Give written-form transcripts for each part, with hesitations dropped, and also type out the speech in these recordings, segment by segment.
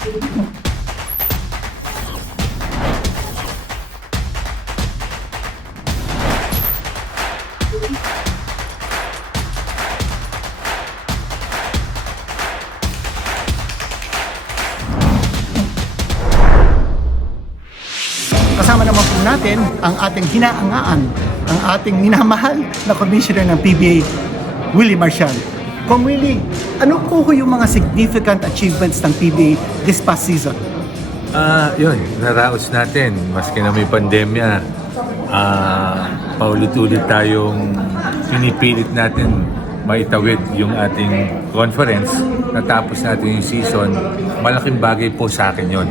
Kasama naman po natin ang ating hinaangaan, ang ating minamahal na Commissioner ng PBA, Willie Marcial. Kung Willie, ano po yung mga significant achievements ng PBA this past season? Yun, naraos natin, maski na may pandemya, paulit-ulit tayong pinipilit natin maitawid yung ating conference, natapos natin yung season. Malaking bagay po sa akin yun.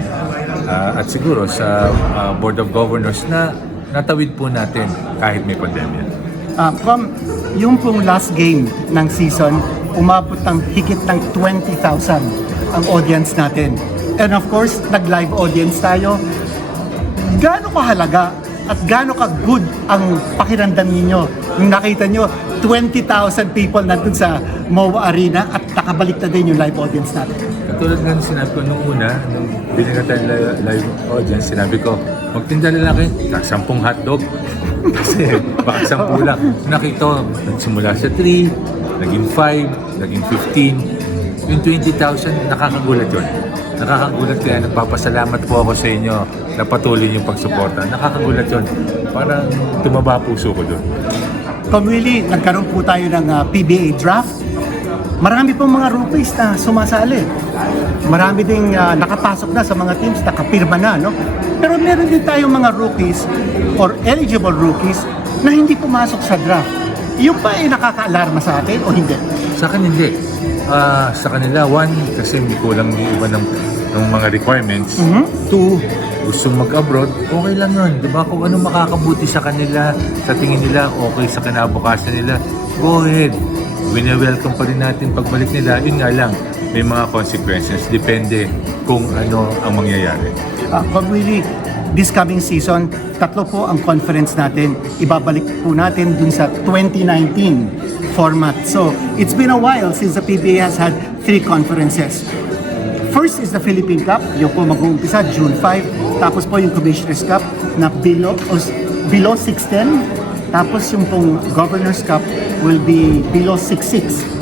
At siguro sa Board of Governors na natawid po natin kahit may pandemya. Yung pong last game ng season, umabot ng higit ng 20,000 ang audience natin. And of course, nag-live audience tayo. Gaano kahalaga at gaano ka-good ang pakiramdam ninyo nung nakita nyo 20,000 people nandun sa MOA Arena at nakabalik na din yung live audience natin? Katulad nga sinabi ko nung una, nung binigyan tayo live audience, sinabi ko, magtinda na lang kayo, 10 hotdog. Kasi baka 10 lang. Nakita, nagsimula sa 3, naging 5, naging 15. Yung 20,000, nakakagulat yun. Nakakagulat kaya nagpapasalamat po ako sa inyo na patuloy yung pagsuporta. Nakakagulat yun. Parang tumaba puso ko doon. Kung Willie, nagkaroon po tayo ng PBA draft. Marami pong mga rookies na sumasali. Marami ding nakapasok na sa mga teams, nakapirma na, no? Pero meron din tayong mga rookies or eligible rookies na hindi pumasok sa draft. Yung ba ay nakaka-alarma sa atin o hindi? Sa akin hindi. Sa kanila, one, kasi may kulang yung iba ng mga requirements. Two, gusto mag-abroad, okay lang yun. Diba? Kung ano makakabuti sa kanila, sa tingin nila, okay sa kinabukasan nila, go ahead. Wini-welcome pa rin natin pagbalik nila. Yun nga lang, may mga consequences. Depende kung ano ang mangyayari. Kung Willie, this coming season, 3 po ang conference natin. Ibabalik po natin dun sa 2019 format. So, it's been a while since the PBA has had 3 conferences. First is the Philippine Cup. Yung po mag-uumpisa June 5. Tapos po yung Commissioner's Cup na below 610. Tapos yung pong Governor's Cup will be below 6'6".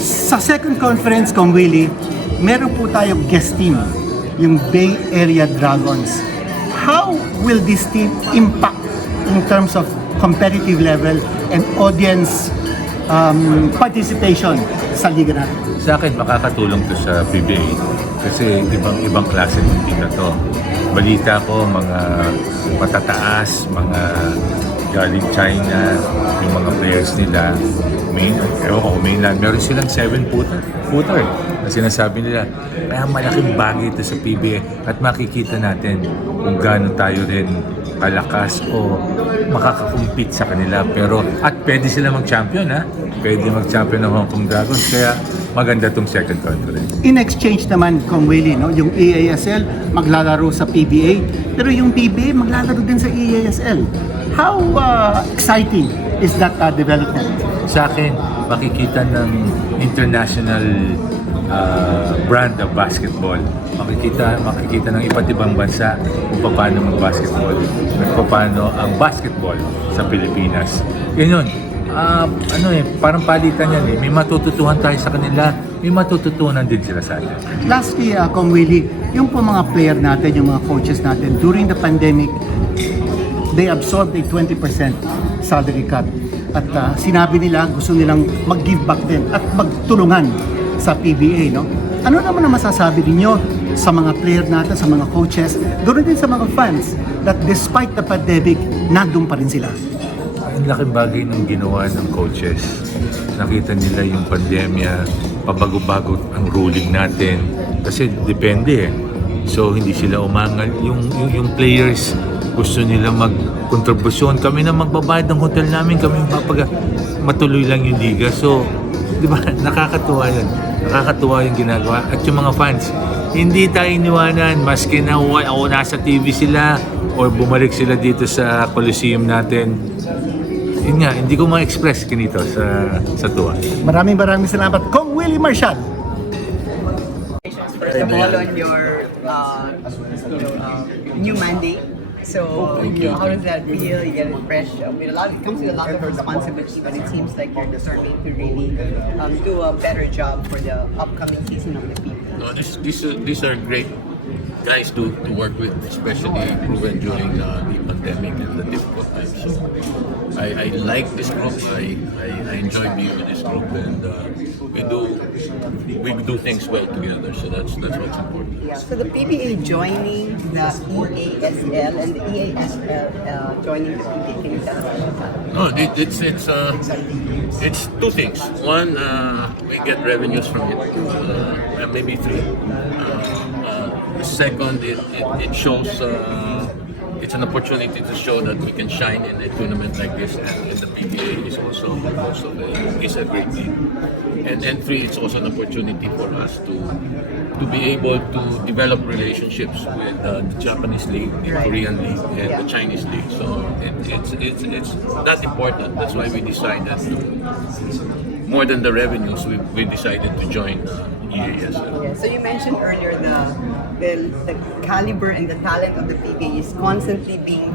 Sa second conference, Kong Willie, meron po tayong guest team, yung Bay Area Dragons. How will this team impact in terms of competitive level and audience participation sa liga natin? Sa akin, makakatulong to sa PBA kasi ibang klase ng team na to. Balita ko, mga matataas, mga galing China, yung mga players nila, mainland, meron silang 7-footer na sinasabi nila. Kaya malaking bagay ito sa PBA at makikita natin kung gaano tayo rin kalakas o makakakumpit sa kanila. Pero, at pwede sila mag-champion, ha? Pwede mag-champion ng Hong Kong Dragons, kaya maganda tong second conference. In exchange naman, Kong Willie, no? Yung EASL maglalaro sa PBA, pero yung PBA maglalaro din sa EASL. How exciting is that development? Sa akin, makikita ng international brand of basketball. Makikita ng iba't ibang bansa kung paano mag-basketball at paano ang basketball sa Pilipinas. Yun. Parang palitan yan eh. May matututuhan tayo sa kanila, may matututunan din sila sa atin. Lastly, Kong Willie, yung po mga player natin, yung mga coaches natin, during the pandemic, they absorbed a 20% salary cut. At sinabi nila, gusto nilang mag-give back din at magtulungan sa PBA, no? Ano naman ang masasabi ninyo sa mga player natin, sa mga coaches, doon din sa mga fans, that despite the pandemic, nandun pa rin sila? Ang laking bagay ng ginawa ng coaches. Nakita nila yung pandemya, pabago-bago ang ruling natin. Kasi depende eh. So hindi sila umangal. Yung players, gusto nila mag-kontribusyon. Kami na magbabayad ng hotel namin, kami matuloy lang yung liga. So, di ba, nakakatuwa yun. Nakakatuwa yung ginagawa. At yung mga fans, hindi tayo iniwanan, maski na o nasa TV sila o bumalik sila dito sa Coliseum natin. Yun nga, hindi ko ma-express kinito sa tuwa. Maraming salamat, Kong Willie Marcial. first of all on your new mandate. So how does that feel? You get it fresh. It comes with a lot of responsibility, but it seems like you're determined to really do a better job for the upcoming season of the PBA. No, these are great guys to work with, especially proven during the pandemic and the difficult times. So I like this group. I enjoy being with this group, and we do things well together. So that's what's important. Yeah. So the PBA joining the EASL and the EASL joining the PBA. Can you tell us about that? No, it's two things. One, we get revenues from it, maybe three. Second, it shows it's an opportunity to show that we can shine in a tournament like this, and the PBA is also a great league. And three, it's also an opportunity for us to be able to develop relationships with the Japanese league, the Korean league, and the Chinese league. So it's that important. That's why we decided more than the revenues, we decided to join EASL. Yeah. So you mentioned earlier the caliber and the talent of the PBA is constantly being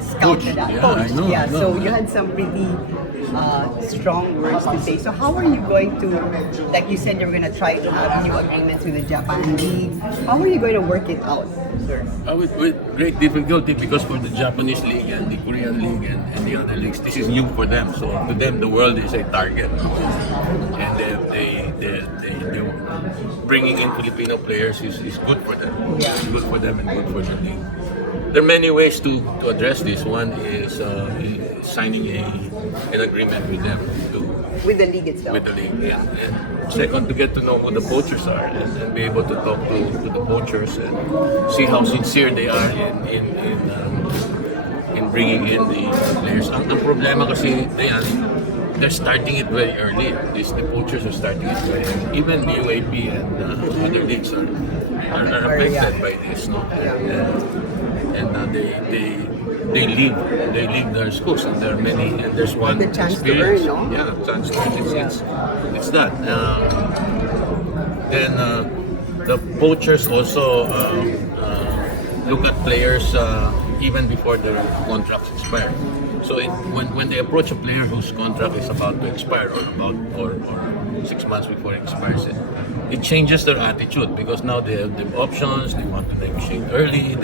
scouted at. Yeah, I know, I know. So you had some pretty strong words to say. So how are you going to, like you said, you're going to try to have new agreements with the Japan League. How are you going to work it out, sir? With great difficulty, because for the Japanese league and the Korean league and the other leagues, this is new for them. So to them, the world is a target, and they bringing in Filipino players is good for them. Yeah. It's good for them and good for the league. There are many ways to address this. One is signing an agreement with them With the league itself. with the league, and second, to get to know who the poachers are, and be able to talk to the poachers and see how sincere they are in bringing in the players. Ang problema kasi they're starting it very early. The poachers are starting it very early. Even the UAP and other leagues are affected by this, no? And they leave their schools, and there are many, and there's one The chance to experience. earn, no? Yeah, chance to earn. It's that. Then the poachers also look at players even before their contracts expire. So when they approach a player whose contract is about to expire or 6 months before it expires, it changes their attitude, because now they have the options. They want to negotiate early.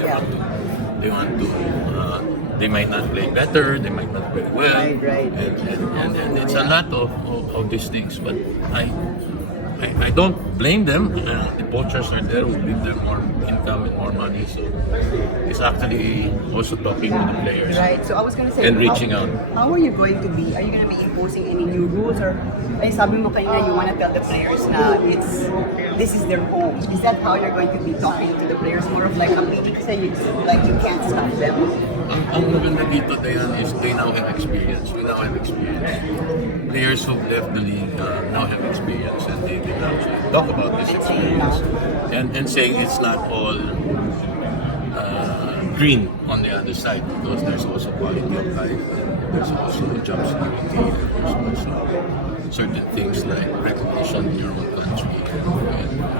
They might not play better. They might not play well. Right. And it's a lot of these things. But I don't blame them. The poachers are there who give them more income and more money. So it's actually also talking to the players. Right. So I was going to say, And reaching out. How are you going to be? Are you going to be imposing any new rules, or sabi mo kanina you want to tell the players na this is their home? Is that how you're going to be talking to the players? More of like a meeting, say you can't stop them. Ang maganda dito, Dayan, is they now have experience. We now have experience. Players who left the league now have experience, and they can actually talk about this experience and saying it's not all green on the other side, because there's also quality of life, and there's also job security, and there's also certain things like recognition in your own country,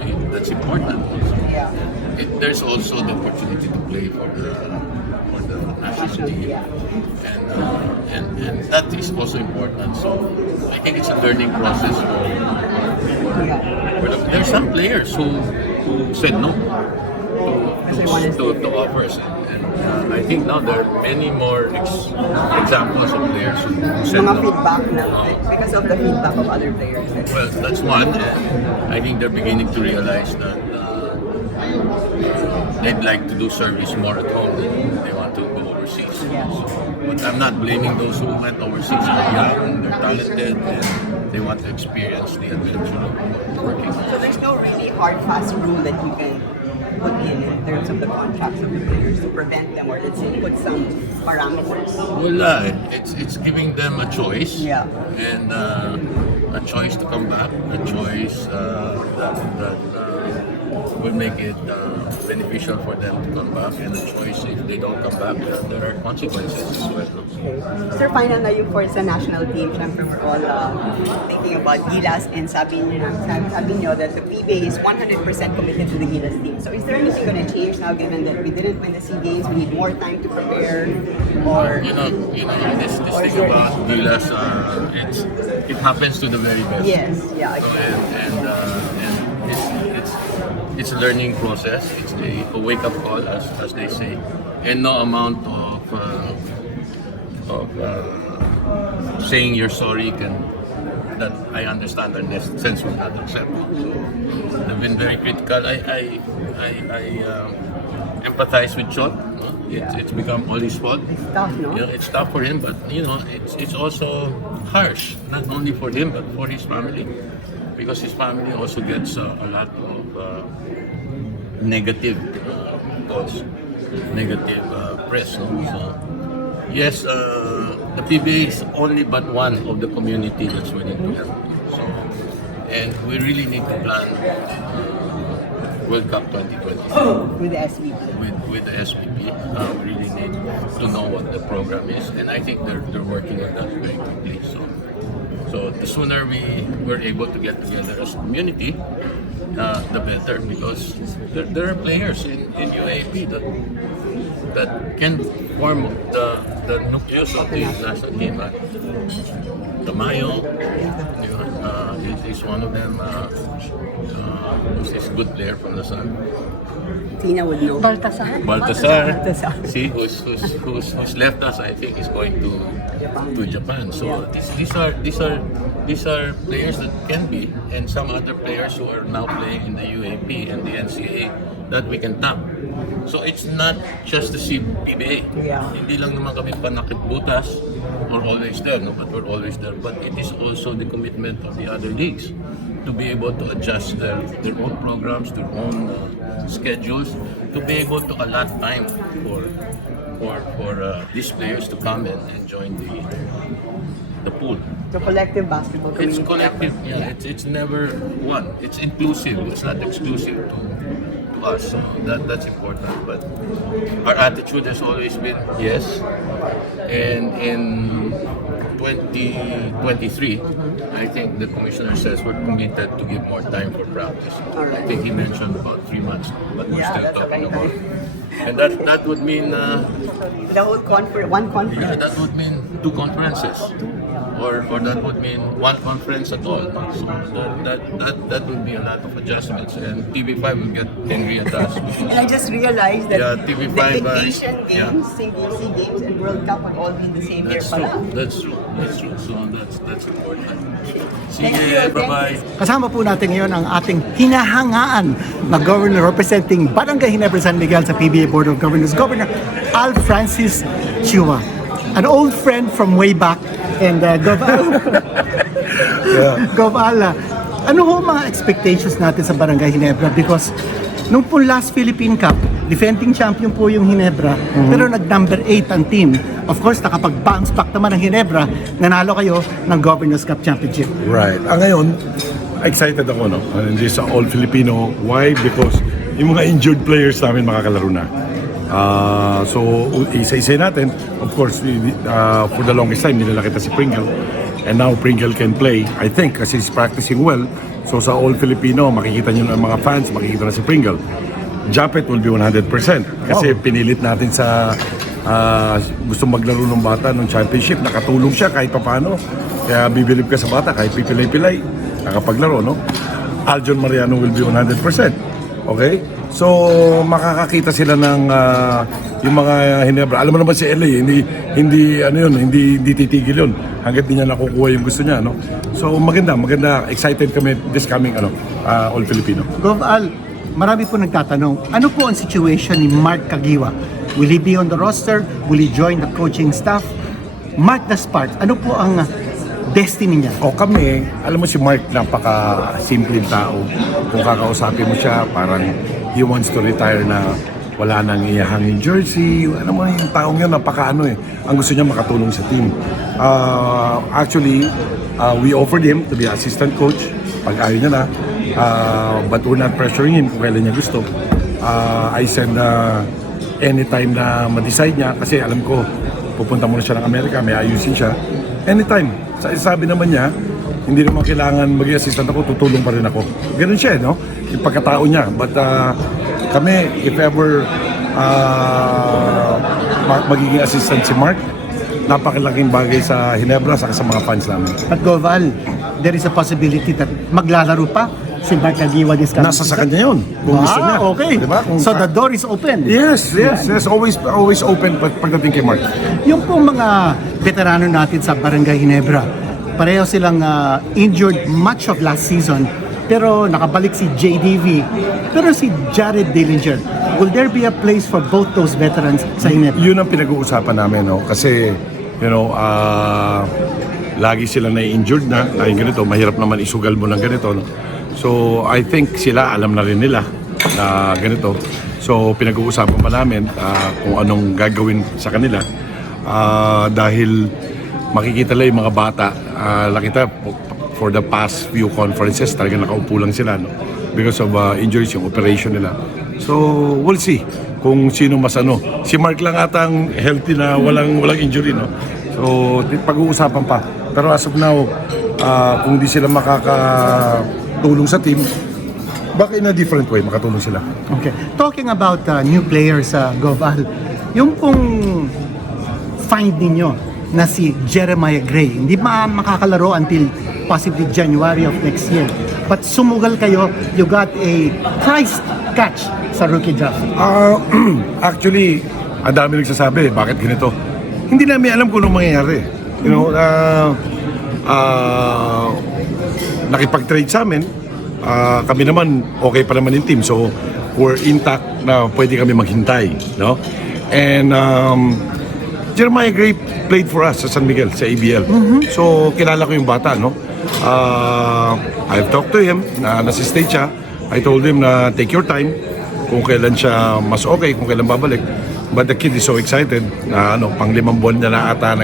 and that's important. Yeah. There's also the opportunity to play for the national team, and that is also important. So I think it's a learning process for there's some players who said no to offers, and I think now there are many more examples of players who said Mga no. feedback na, because of the feedback of other players. Well, that's one, and I think they're beginning to realize that they'd like to do service more at home than they want to go overseas. Yeah. So, but I'm not blaming those who went overseas. They're young, they're talented, and they want to experience the adventure of working. So there's no really hard, fast rule that you can put in terms of the contracts of the players to prevent them, or let's say put some parameters. Wala. It's giving them a choice. Yeah. And a choice to come back, a choice that will make it beneficial for them to come back, and a choice if they don't come back, there are consequences as well. No? Sir, final na yung for sa national team. Siyempre, we're all thinking about Gilas, and sabi niyo that the PBA is 100% committed to the Gilas team. So is there anything going to change now given that we didn't win the SEA Games, we need more time to prepare? Or This thing about Gilas, it happens to the very best. yes, yeah, It's a learning process. It's a wake-up call, as they say, and no amount of saying you're sorry that I understand and sense will not accept. So they've been very critical. I empathize with Chot. It's become all his fault. it's tough, no? It's tough for him, but it's also harsh, not only for him but for his family, because his family also gets a lot of negative calls, negative press. No? So, yes, the PBA is only but one of the community that's willing to help. So, and we really need to plan World Cup 2020 With the SVP. with the SPP. We really need to know what the program is, and I think they're working on that very quickly. So the sooner we're able to get together as a community, the better, because there are players in UAP that can form the nucleus of the national team. Tamayo is one of them. He's a good player from the Sun. Tina would know. Baltasar, see, who's left us. I think is going to Japan. So these are players that can be, and some other players who are now playing in the UAP and the NCAA that we can tap. So it's not just the PBA. Yeah. Hindi lang naman kami panakit butas or always there, no? But we're always there. But it is also the commitment of the other leagues to be able to adjust their own programs, their own schedules, to be able to allot time for these players to come and join the pool. The collective basketball It's community. collective, yeah. It's never one. It's inclusive. It's not exclusive to us. So that's important. But our attitude has always been yes. And in 2023, I think the commissioner says we're committed to give more time for practice. I think he mentioned about 3 months, but we're Yeah, still that's a talking very about. And that would mean. The whole one conference. Yeah, that would mean 2 conferences, or that would mean 1 conference at all. So that would be a lot of adjustments, and TV5 will get angry at us. And I just realized that Yeah, TV5, the Asian yeah. Games, SEA Games, and World Cup would all be in the same year That's pala. true. That's true. That's true. So that's important. Thank you. Sige, bye-bye. Kasama po natin ngayon ang ating hinahangaan na governor representing Barangay Ginebra San Miguel sa PBA Board of Governors, Governor Al Francis Chua. An old friend from way back, and Gov Al, ano ho mga expectations natin sa Barangay Ginebra? Because nung po last Philippine Cup, defending champion po yung Ginebra, pero nag-number 8 ang team. Of course, nakapag-bounce back naman ang Ginebra, nanalo kayo ng Governors Cup Championship. Right. Ngayon, excited ako, no? Hindi sa All Filipino. Why? Because yung mga injured players namin makakalaro na. So, isa-isa natin. Of course, for the longest time, nila kita si Pringle. And now Pringle can play, I think, kasi he's practicing well. So sa All Filipino, makikita nyo ng mga fans, makikita na si Pringle. Japet will be 100%. Kasi pinilit natin sa gusto maglaro ng bata ng championship. Nakatulong siya kahit paano. Kaya bibilib ka sa bata kahit pipilay-pilay. Nakapaglaro, no? Aljon Mariano will be 100%. Okay? So, makakakita sila ng yung mga Ginebra. Alam mo naman si LA, hindi titigil yun hangga't di niya nakukuha yung gusto niya, no? So, maganda, excited kami this coming All Filipino. Gov Al, marami po nagtatanong, ano po ang situation ni Mark Caguiwa? Will he be on the roster? Will he join the coaching staff? Mark the Spark, ano po ang destiny niya? O kami, alam mo si Mark, napaka-simpleng tao. Kung kakausapin mo siya, parang he wants to retire na wala nang iyahangin jersey. Ano mo yung taong yun, napaka-ano eh. Ang gusto niya makatulong sa team. Actually, we offered him to be assistant coach. Pag ayaw niya na, But we're not pressuring him kung kailan niya gusto. I said na anytime na ma-decide niya, kasi alam ko, pupunta muna siya ng Amerika, may ayusin siya. Anytime. Sabi naman niya, hindi naman kailangan maging assistant ako, tutulong pa rin ako. Ganun siya, no? Yung pagkatao niya. But kami, if ever magiging assistant si Mark, napakalaking bagay sa Ginebra sa mga fans namin. At Goval, there is a possibility that maglalaro pa si Mark Agiwa this coming Nasa sa kanya yun, kung gusto niya. Okay. Diba? So the door is open. Yes. Always open pagdating kay Mark. Yung pong mga veterano natin sa Barangay Ginebra, pareho silang injured much of last season, pero nakabalik si JDV, pero si Jared Dillinger. Will there be a place for both those veterans sa Ginebra? Yun ang pinag-uusapan namin, no? Kasi, lagi sila na-injured na, laging ganito, mahirap naman isugal mo ng ganito, no? So, I think sila, alam na rin nila na ganito. So, pinag-uusapan pa namin kung anong gagawin sa kanila. Dahil makikita lang yung mga bata, nakita for the past few conferences, talaga nakaupo lang sila, no? Because of injuries, yung operation nila. So, we'll see kung sino mas ano. Si Mark lang atang healthy na walang injury, no? So, pag-uusapan pa. Pero as of now, kung di sila makakatulong sa team, baka in a different way makatulong sila. Okay. Talking about new players, Goval, yung pong find ninyo na si Jeremiah Gray, hindi makakalaro until possibly January of next year. But sumugal kayo, you got a prize catch sa rookie draft. Actually, ang dami nagsasabi, bakit ganito? Hindi namin alam kung anong mangyayari. Nakipag-trade sa amin, kami naman, okay pa naman yung team. So, we're intact na pwede kami maghintay. No? And Jeremiah Gray played for us sa San Miguel, sa ABL. So, kilala ko yung bata, no? I've talked to him, nasa stage siya. I told him na take your time kung kailan siya mas okay, kung kailan babalik. But the kid is so excited na pang 5 buwan niya na ata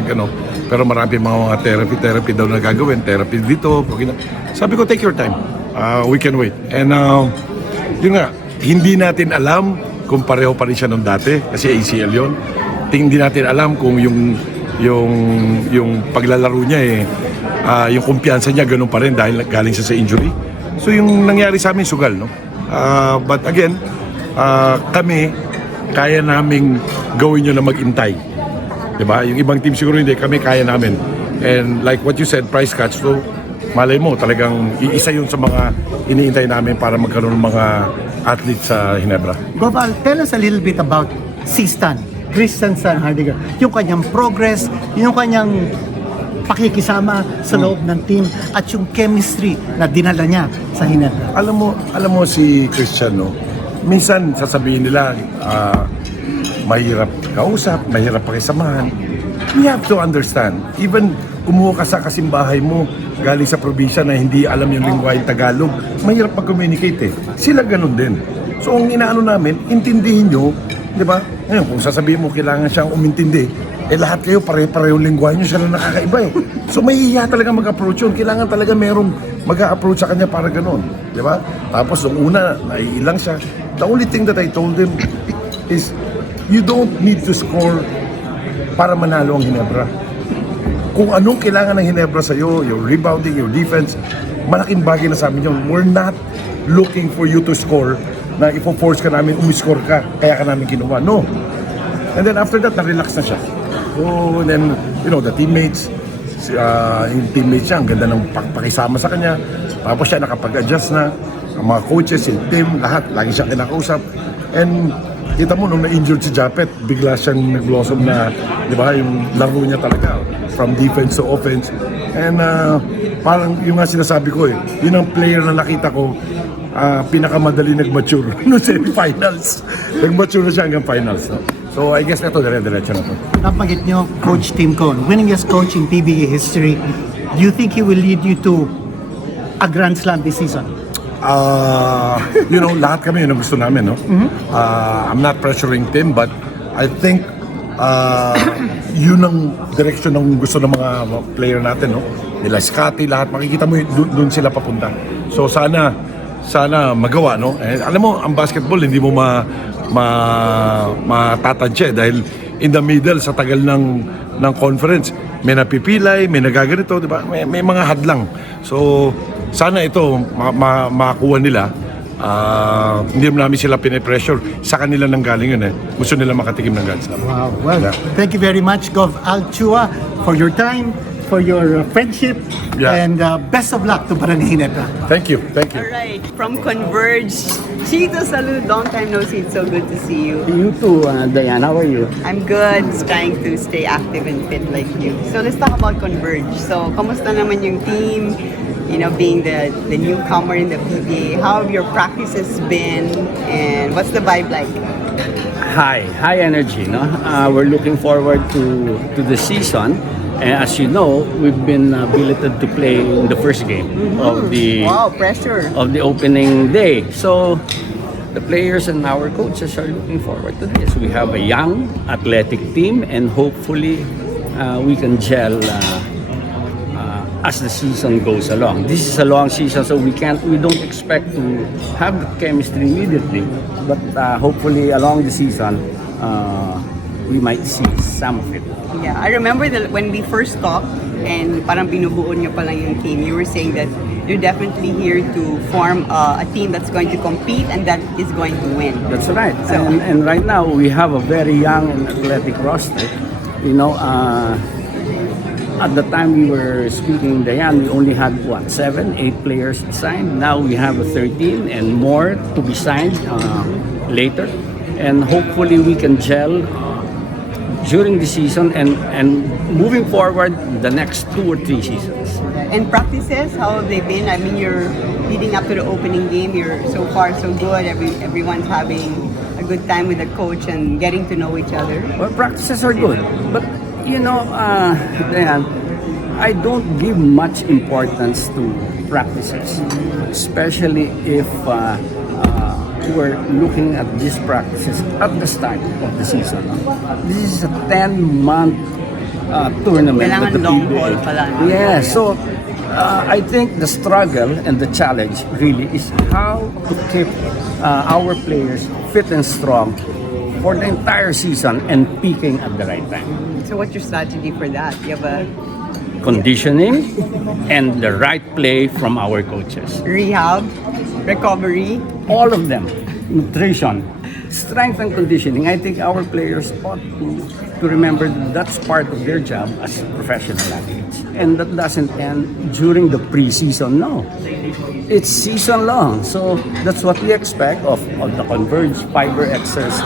pero marami mga therapy daw na gagawin, therapy dito. Sabi ko, take your time. We can wait. And yun nga, hindi natin alam kung pareho pa rin siya nung dati kasi ACL yun. Hindi natin alam kung yung paglalaro niya yung kumpiyansa niya ganun pa rin dahil galing siya sa injury. So yung nangyari sa amin sugal, no? But again, kami kaya naming gawin yun na mag-intay. Diba? Yung ibang team siguro hindi, kami kaya namin. And like what you said, price cuts, so malay mo, talagang iisa yun sa mga iniintay namin para magkaroon ng mga athletes sa Ginebra. Goval, tell us a little bit about Stan, Christian Hardiger. Yung kanyang progress, yung kanyang pakikisama sa loob ng team at yung chemistry na dinala niya sa Ginebra. Alam mo si Christian, no? Minsan sasabihin nila mahirap kausap, mahirap pakisamahan. You have to understand, even kumuha ka sa kasimbahay mo galing sa probinsya na hindi alam yung lingwahe Tagalog, mahirap mag-communicate eh. Sila ganun din. So ang inaano namin, intindihin nyo, di ba? Ngayon, kung sasabihin mo kailangan siyang umintindi, lahat kayo pare-pareho lingwahe nyo, siya lang nakakaiba eh. So may iya talaga mag-approach yun. Kailangan talaga merong mag-approach sa kanya para ganun. Di ba? Tapos nung una, naiilang siya. The only thing that I told him is, you don't need to score para manalo ang Ginebra. Kung anong kailangan ng Ginebra sa'yo, your rebounding, your defense, malaking bagay na sa amin yun. We're not looking for you to score na ipo-force ka namin, umiscore ka, kaya ka namin kinuha. No. And then after that, na-relax na siya. So then, the teammates, yung teammates niya, ang ganda ng pakisama sa kanya. Tapos siya nakapag-adjust na. Ang mga coaches, yung team, lahat, lagi siya kinakausap. And kita mo, nung na-injured si Japet, bigla siyang nag-blossom na, di ba, yung laro niya talaga, from defense to offense. And parang yung nga sinasabi ko yun ang player na nakita ko, pinakamadali nag-mature no semi-finals. Nag-mature na siya hanggang finals. No? So I guess ito, dire-diretso na to. Nabanggit niyo, Coach Tim Cohn, winningest coach in PBA history. Do you think he will lead you to a Grand Slam this season? Lahat kami yun ang gusto namin, no? I'm not pressuring Tim, but I think yun ang direction ng gusto ng mga player natin, no? Nila Scotty, lahat, makikita mo doon sila papunta. So sana sana magawa, no? Alam mo, ang basketball hindi mo matatansya dahil in the middle sa tagal ng conference, may napipilay, may nagaganito, di ba? May mga hadlang. So, sana ito makuha nila. Hindi namin sila pinipressure. Sa kanila nang galing yun Gusto nila makatikim ng Grand Slam. Wow. Well, Yeah. thank you very much, Gov. Alchua, for your time, for your friendship, Yeah. and best of luck to Barangay Ginebra. Thank you. Thank you. Alright, from Converge, Chito, salud, long time no see, it's so good to see you. You too, Diane. How are you? I'm good, trying to stay active and fit like you. So let's talk about Converge. So, kamusta naman yung team? You know, being the newcomer in the PBA, how have your practices been, and what's the vibe like? High energy. No, we're looking forward to the season. And as you know, we've been billeted to play in the first game of the Wow, pressure. opening day. So the players and our coaches are looking forward to this. We have a young, athletic team, and hopefully we can gel as the season goes along. This is a long season, so we don't expect to have the chemistry immediately. But hopefully along the season, we might see some of it. Yeah, I remember that when we first talked and parang binubuo niyo pa lang yung team, you were saying that you're definitely here to form a team that's going to compete and that is going to win. That's right. So- And right now we have a very young and athletic roster. You know, at the time we were speaking, Diane, we only had 7, 8 players signed. Now we have 13 and more to be signed later. And hopefully we can gel during the season and moving forward the next 2 or 3 seasons. And practices, how have they been? I mean, you're leading up to the opening game. You're so far so good. Everyone's having a good time with the coach and getting to know each other. Well, practices are good, but you know, Diane, I don't give much importance to practices, especially if we're looking at these practices at the start of the season. This is a 10-month tournament. Kailangan that the long PBA haul pala, no? Yeah, so I think the struggle and the challenge really is how to keep our players fit and strong for the entire season and peaking at the right time. So what's your strategy for that? You have a Conditioning and the right play from our coaches. rehab, recovery. All of them. Nutrition, strength and conditioning. I think our players ought to remember that that's part of their job as professional athletes. And that doesn't end during the preseason, no. It's season long. So that's what we expect of the Converge Fiber exercise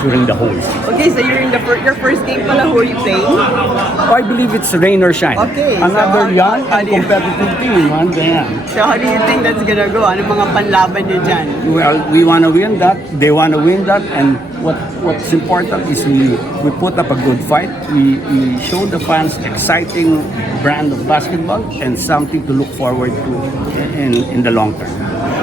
during the whole season. Okay, so you're in your first game pala. Who are you playing? I believe it's rain or shine. Okay, so Another young how and do you- competitive team. Diane. So how do you think that's gonna go? Ano mga panlaban niyo dyan? Well, we want to win that. They want to win that, and what's important is we put up a good fight. We show the fans exciting brand of basketball and something to look forward to in the long term.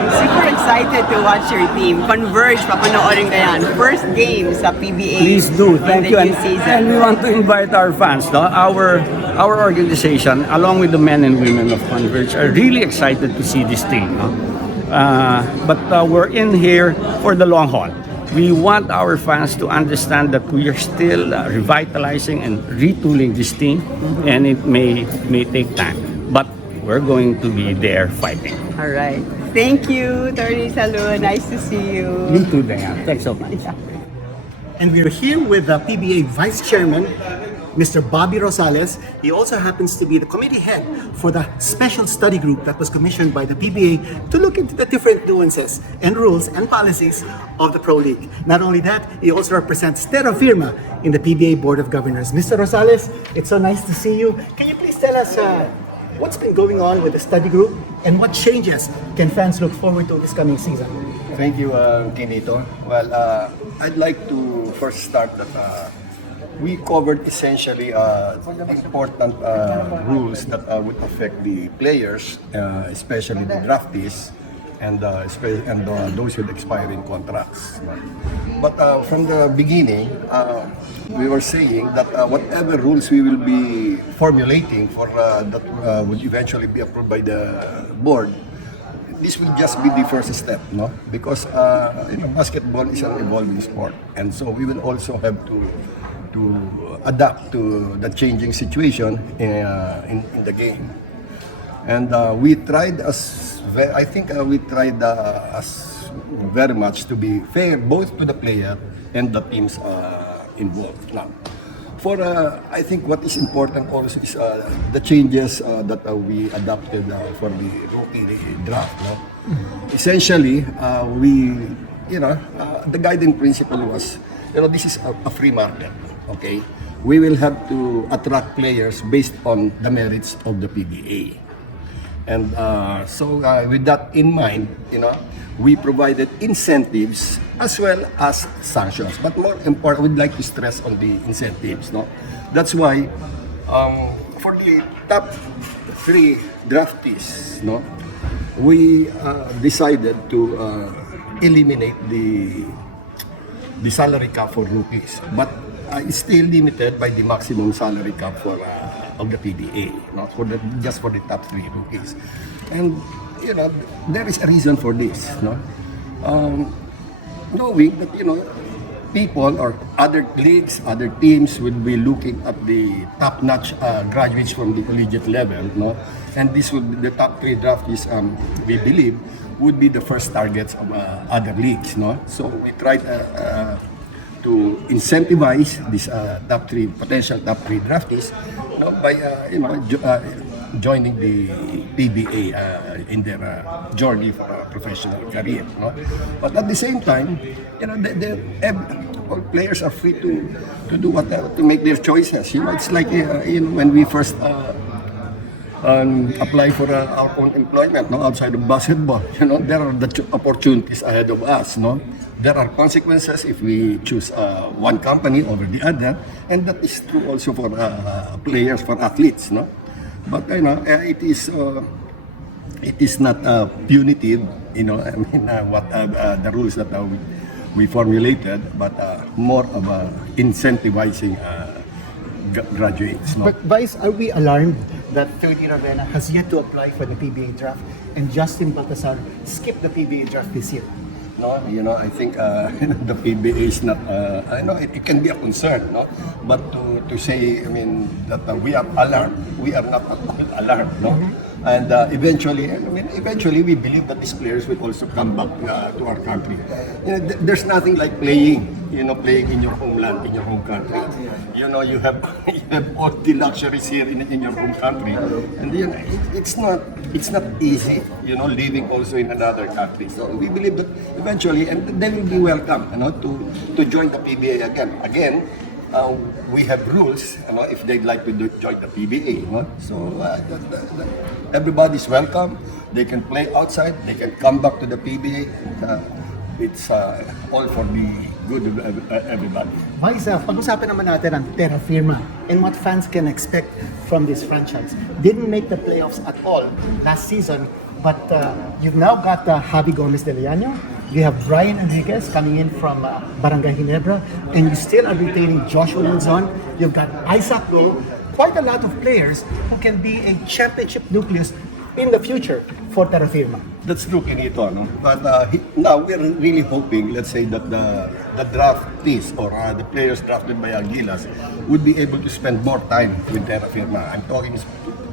Super excited to watch your team. Converge, papanoorin ka yan. First game sa PBA. Please do. Thank in you. the new season. And we want to invite our fans. No? Our organization, along with the men and women of Converge, are really excited to see this team. No? But we're in here for the long haul. We want our fans to understand that we are still revitalizing and retooling this team, and it may take time. But we're going to be there fighting. All right. Thank you, Attorney Salud. Nice to see you. You too, Diane. Thanks so much. And we're here with the PBA Vice Chairman, Mr. Bobby Rosales. He also happens to be the committee head for the special study group that was commissioned by the PBA to look into the different nuances and rules and policies of the Pro League. Not only that, he also represents Terra Firma in the PBA Board of Governors. Mr. Rosales, it's so nice to see you. Can you please tell us what's been going on with the study group and what changes can fans look forward to this coming season? Thank you, Tinito. Well, I'd like to first start that we covered essentially important rules that would affect the players, especially the draftees and those with expiring contracts. But from the beginning, we were saying that whatever rules we will be formulating for that would eventually be approved by the board, this will just be the first step, no? Because basketball is an evolving sport, and so we will also have to adapt to the changing situation in the game. And we tried we tried as very much to be fair both to the player and the teams involved. Now, I think what is important also is the changes that we adopted for the rookie draft. No? Essentially, the guiding principle was, this is a free market. Okay, we will have to attract players based on the merits of the PBA. And so with that in mind, we provided incentives as well as sanctions. But more important, we'd like to stress on the incentives. No, that's why for the top 3 draftees, no, we decided to eliminate the salary cap for rookies, but it's still limited by the maximum salary cap for of the PBA, not just for the top 3 rookies. And there is a reason for this, no? Knowing that people or other leagues, other teams will be looking at the top-notch graduates from the collegiate level, no? And this would the top 3 draftees, we believe, would be the first targets of other leagues, no? So we tried to incentivize these potential top 3 draftees, by joining the PBA in their journey for a professional career. No? But at the same time, all players are free to do whatever, to make their choices. It's like when we first apply for our own employment, outside of basketball. There are the opportunities ahead of us. There are consequences if we choose one company over the other, and that is true also for players, for athletes. But it is not punitive. What the rules that we formulated, but more of incentivizing graduates. But Vice, are we alarmed that Philippe Ravena has yet to apply for the PBA draft and Justin Baltasar skipped the PBA draft this year? No, I think the PBA is not. I know it can be a concern, but to say, that we are alarmed, we are not alarmed, And eventually, we believe that these players will also come back to our country. There's nothing like playing in your homeland, in your home country. You have all the luxuries here in your home country, and it's not easy, living also in another country. So we believe that eventually, and they will be welcome, to join the PBA again. Again, we have rules, if they'd like to join the PBA. So everybody's welcome. They can play outside. They can come back to the PBA. It's all for the good of everybody. Vice, pag-usapan naman natin ang terra firma and what fans can expect from this franchise. Didn't make the playoffs at all last season, but you've now got Javi Gomez de Leano. You have Brian Enriquez coming in from Barangay Ginebra, and you still are retaining Joshua Luzon. You've got Isaac Go, quite a lot of players who can be a championship nucleus in the future for Terra Firma. That's true, Kinito. But now we're really hoping, let's say, that the draftees or the players drafted by Aguilas would be able to spend more time with Terra Firma. I'm talking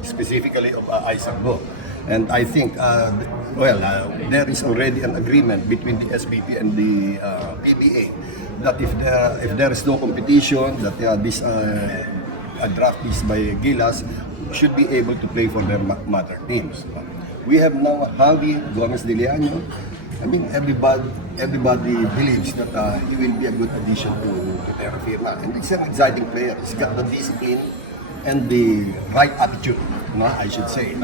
specifically of Isaac Go. And I think, there is already an agreement between the SBP and the PBA that if there is no competition, that these draftees by Gilas should be able to play for their mother teams. We have now Javi Gomez de Leano. Everybody believes that he will be a good addition to Terra Firma. And he's an exciting player. He's got the discipline and the right attitude, I should say.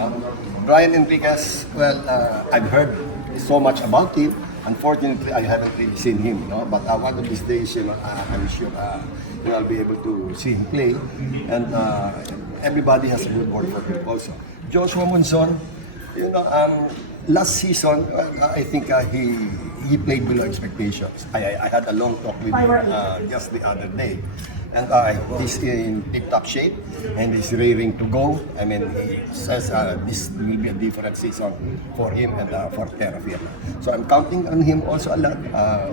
Brian Enriquez, I've heard so much about him. Unfortunately, I haven't really seen him, but one of these days, I'm sure I'll be able to see him play. And everybody has a good word for him also. Joshua Monzon, last season, I think he he played below expectations. I had a long talk with him just the other day. And he's in tip-top shape and he's raring to go. I mean, he says this will be a different season for him and for Terra Firma. So I'm counting on him also a lot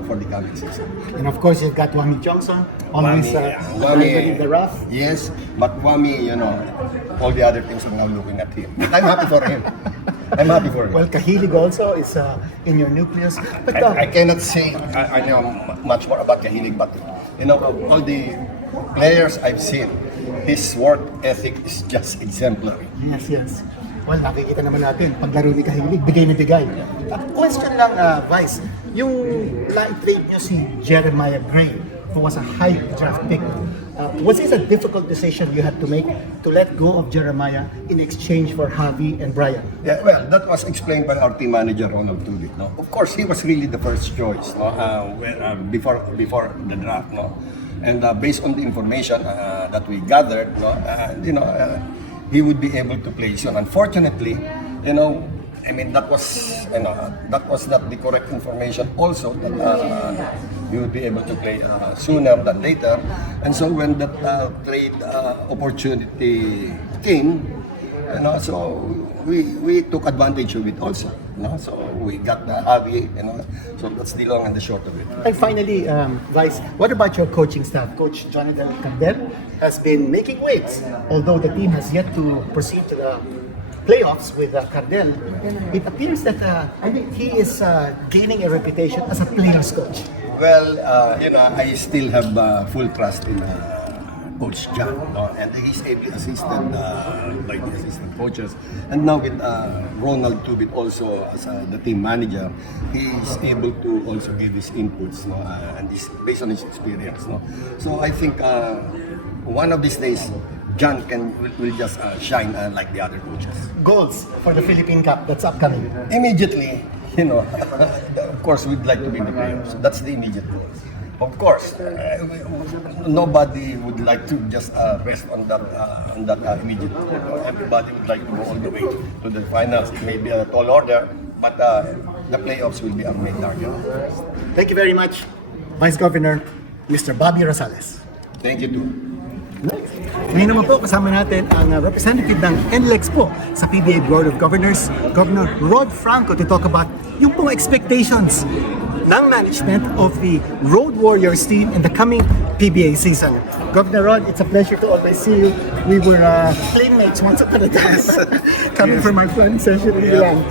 for the coming season. And of course, you've got Wami Johnson, always in the rough. Yes, but Wami, you know, all the other teams are now looking at him. I'm happy for him. I'm happy for him. Well, Kahilig also is in your nucleus. But I cannot say I know much more about Kahilig, but you know, all the players I've seen, his work ethic is just exemplary. yes. Well, nakikita naman natin, paglaro ni Kahilig, bigay na bigay. Question lang, Vice, yung line trade nyo si Jeremiah Gray, who was a high draft pick, was this a difficult decision you had to make to let go of Jeremiah in exchange for Javi and Brian? Yeah, well, that was explained by our team manager, Ronald Tulit. No? Of course, he was really the first choice before the draft. No? And based on the information that we gathered, he would be able to play soon. Unfortunately, I mean that was not the correct information. Also, that he would be able to play sooner than later. And so when that trade opportunity came, so we took advantage of it also. So we got the Javi, so that's the long and the short of it. And finally, Vice, what about your coaching staff? Coach Jonathan Candel has been making waves, although the team has yet to proceed to the playoffs with Cardell. It appears that he is gaining a reputation as a player's coach. Well, I still have full trust in Coach John, and he's ably assisted by the assistant coaches. And now with Ronald Tubit also as the team manager, he's able to also give his inputs, and this based on his experience. So I think one of these days, John will just shine like the other coaches. Goals for the Philippine Cup that's upcoming. Immediately, of course, we'd like to be in the playoffs. That's the immediate goal. Of course, nobody would like to just rest on that immediate goal. Everybody would like to go all the way to the finals. It may be a tall order, but the playoffs will be our main target. Thank you very much, Vice Governor Mr. Bobby Rosales. Thank you too. Ngayon naman po, kasama natin ang representative ng NLEX po sa PBA Board of Governors, Governor Rod Franco, to talk about yung pong expectations ng management of the Road Warriors team in the coming PBA season. Governor Rod, it's a pleasure to always see you. We were playmates once upon a time, coming from our planning session in Milan.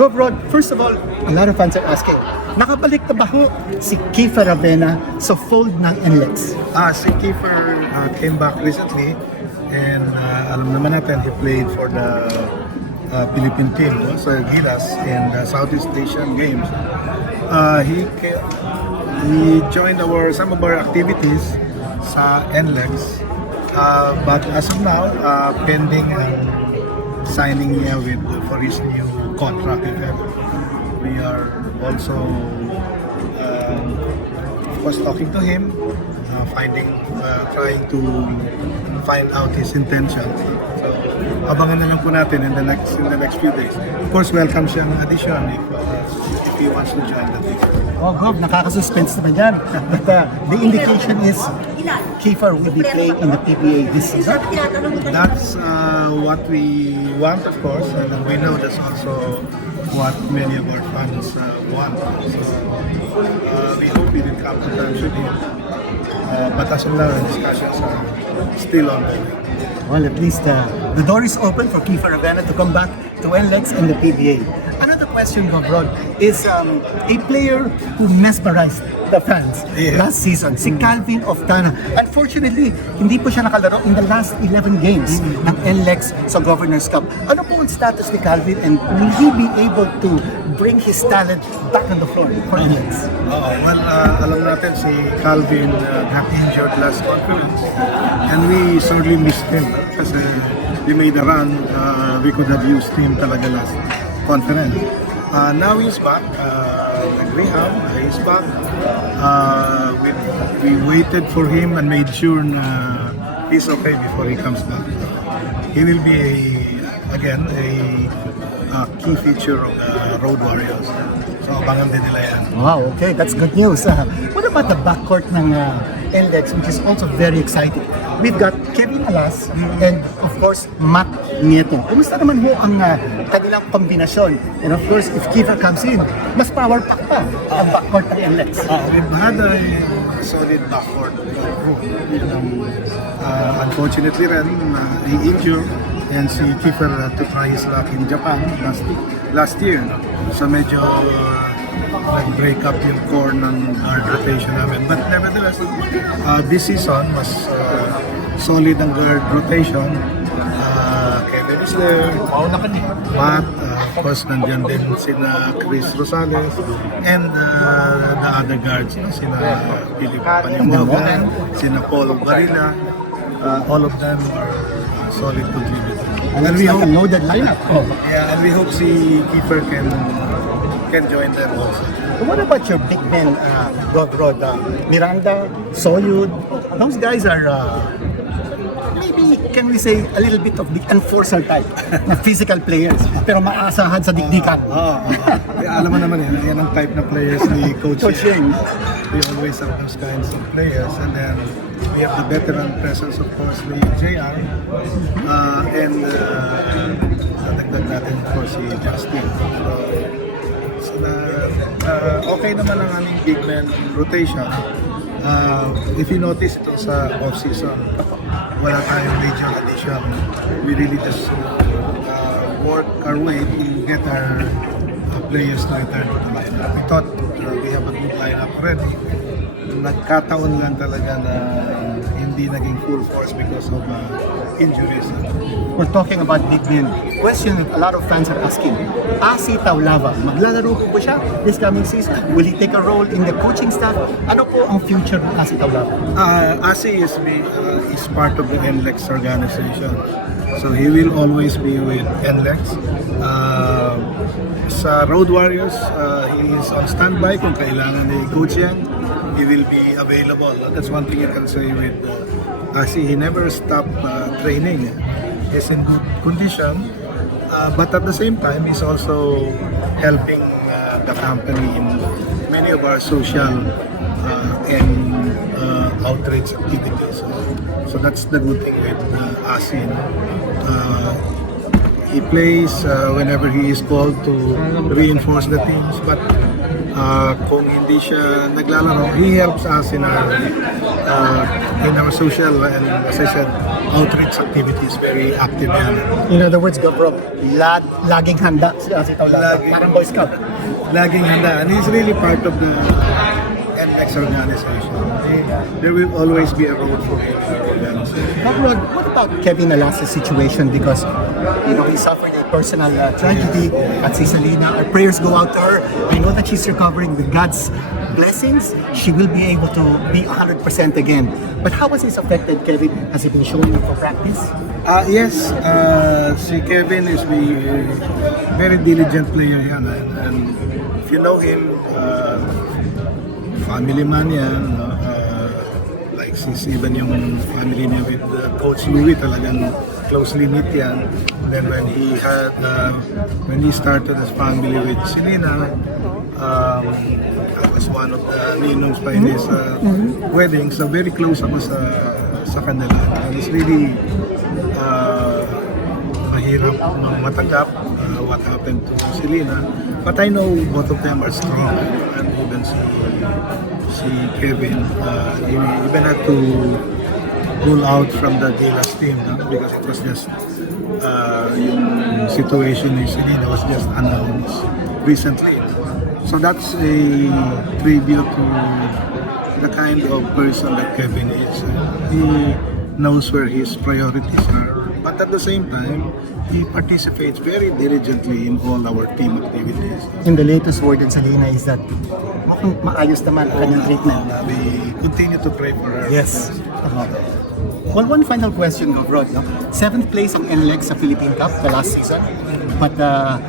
Gov Rod, first of all, a lot of fans are asking, nakabalik na ba ho si Kiefer Ravena sa fold ng NLEX? Si Kiefer came back recently, and alam naman natin, he played for the Philippine team, so Gilas in the Southeast Asian Games. He joined some of our activities sa NLEX, but as of now, pending signing niya for his new contract. We are also, of course, talking to him, trying to find out his intention. So, abangan na lang po natin in the next few days. Of course, welcome siyang addition if he wants to join the team. Oh, Gov, nakaka-suspense naman yan. But the indication is Kiefer will be playing in the PBA this season. That's what we want, of course, and we know that's also what many of our fans want. So, we hope he will come to terms with him. But as of now, the discussions are still ongoing. Well, at least the door is open for Kiefer Ravena to come back to NLEX and the PBA. Another question, Gov Rod, is a player who mesmerized the fans last season, si Calvin Oftana. Unfortunately, hindi po siya nakalaro in the last 11 games ng NLEX sa Governors Cup. Ano po ang status ni Calvin, and will he be able to bring his talent back on the floor for NLEX? Well, alam natin si Calvin got injured last conference, and we sorely missed him kasi we made a run. We could have used him talaga last conference. Now he's back. Rehab, he's back. We waited for him and made sure he's okay before he comes back. He will be again a key feature of the Road Warriors. So abangan din nila yan. Wow, okay, that's good news. What about the backcourt ng NLEX, which is also very exciting? We've got Kevin Alas and of course Matt Nieto. Kumusta naman ho ang kanilang kombinasyon? And of course, if Kiefer comes in, mas power pack pa ang backcourt ng NLEX. We've had a solid backcourt group. Unfortunately rin, i-injure and si Kiefer had to try his luck in Japan last year. So medyo nag-break up yung core ng guard rotation namin. But nevertheless, this season mas solid ang guard rotation. Kevin is there, Matt, of course, nandiyan din sina Chris Rosales and the other guards, sina Philip Panimagan, sina Paul Barilla. All of them are solid contributors. And we have a loaded lineup. Yeah, and we hope si Kiefer can join them also. What about your big men, Govrod, Miranda, Soyud? Those guys are maybe, can we say, a little bit of the enforcer type na physical players, pero maasahan sa dikdikan. Alam mo naman yan ang type na players ni Coach Ying. We always have those kinds of players, and then we have the veteran presence, of course, with JR, and nadagdag natin, of course, si Justin. So okay naman ang aming big man rotation. If you notice ito sa off-season, wala tayong major addition. We really just work our way to get our players to return to the lineup. We thought we have a good lineup already. Nagkataon lang talaga na hindi naging full force because of injuries. We're talking about big men. Question that a lot of fans are asking, Asi Taulava, maglalaro po ba siya this coming season? Will he take a role in the coaching staff? Ano po ang future ng Asi Taulava? Asi is part of the NLEX organization. So he will always be with NLEX. Sa Road Warriors, he is on standby kung kailangan ni Coach Yang. He will be available. That's one thing you can say with Asi. He never stopped training. He's in good condition. But at the same time, he's also helping the company in many of our social and outreach activities. So that's the good thing with Asi. He plays whenever he is called to reinforce the teams, but kung hindi siya naglalaro, he helps us in our social and, as I said, outreach activities. Very active yan. In other words, Gobro, laging handa si Asi Taulava. Parang Boy Scout. Laging handa, and he's really part of the NLEX organization. There will always be a role for him in our organization. Govrod, what about Kevin Alas' situation? Because he suffered a personal tragedy at Cisalina. Our prayers go out to her. I know that she's recovering with God's blessings. She will be able to be 100% again. But how was this affected, Kevin? Has he been showing up for practice? Yes, si Kevin is a very diligent player yan. And if you know him, family man yan. Like since even yung family niya with Coach Louie, talagang closely knit yan. Then when he started his family with Selena, I was one of the ninongs pa in his wedding. So very close ako sa kanila. And it's really mahirap matanggap what happened to Selena. But I know both of them are strong, and even si Kevin, he even had to pull out from the Gilas team because it was just yung situation ni Selena was just announced recently. So that's a tribute to the kind of person that Kevin is. He knows where his priorities are, but at the same time, he participates very diligently in all our team activities. In the latest word in Salina is that mukhang maayos naman ang kanyang treatment. We continue to pray for her. Yes. Well, one final question, Govrod. 7th place ang NLEX sa Philippine Cup the last season. But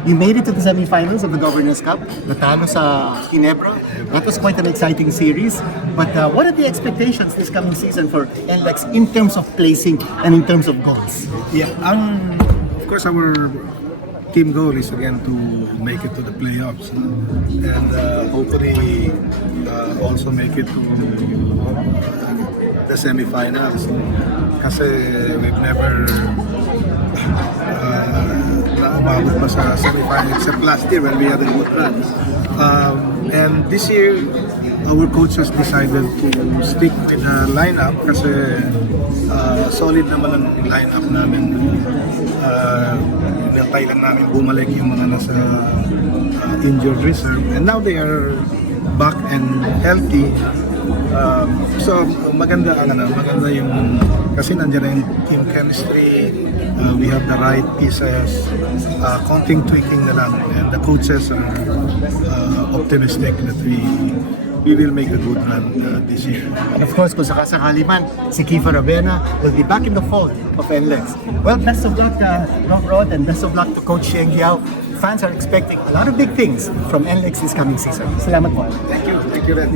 you made it to the semifinals of the Governors Cup. Natalo sa Ginebra. That was quite an exciting series. But what are the expectations this coming season for NLEX in terms of placing and in terms of goals? Yeah, of course our team goal is again to make it to the playoffs, and hopefully also make it to the semifinals. Kasi we've never naumabot pa sa semifinals except last year when we had a good run. And this year, our coaches decided to stick with the lineup kasi solid naman ang lineup namin. Niltay lang namin bumalik yung mga nasa injured reserve, and now they are back and healthy. So maganda yung kasi nandiyan na yung team chemistry, we have the right pieces, konting tweaking na lang, and the coaches are optimistic that we will make a good run this year. And of course, kung sakasakali man, si Kiefer Ravena will be back in the fold of NLEX. Well, best of luck, Rod, and best of luck to Coach Sheng Giao. Fans are expecting a lot of big things from NLEX this coming season. Salamat po. Thank you, Red.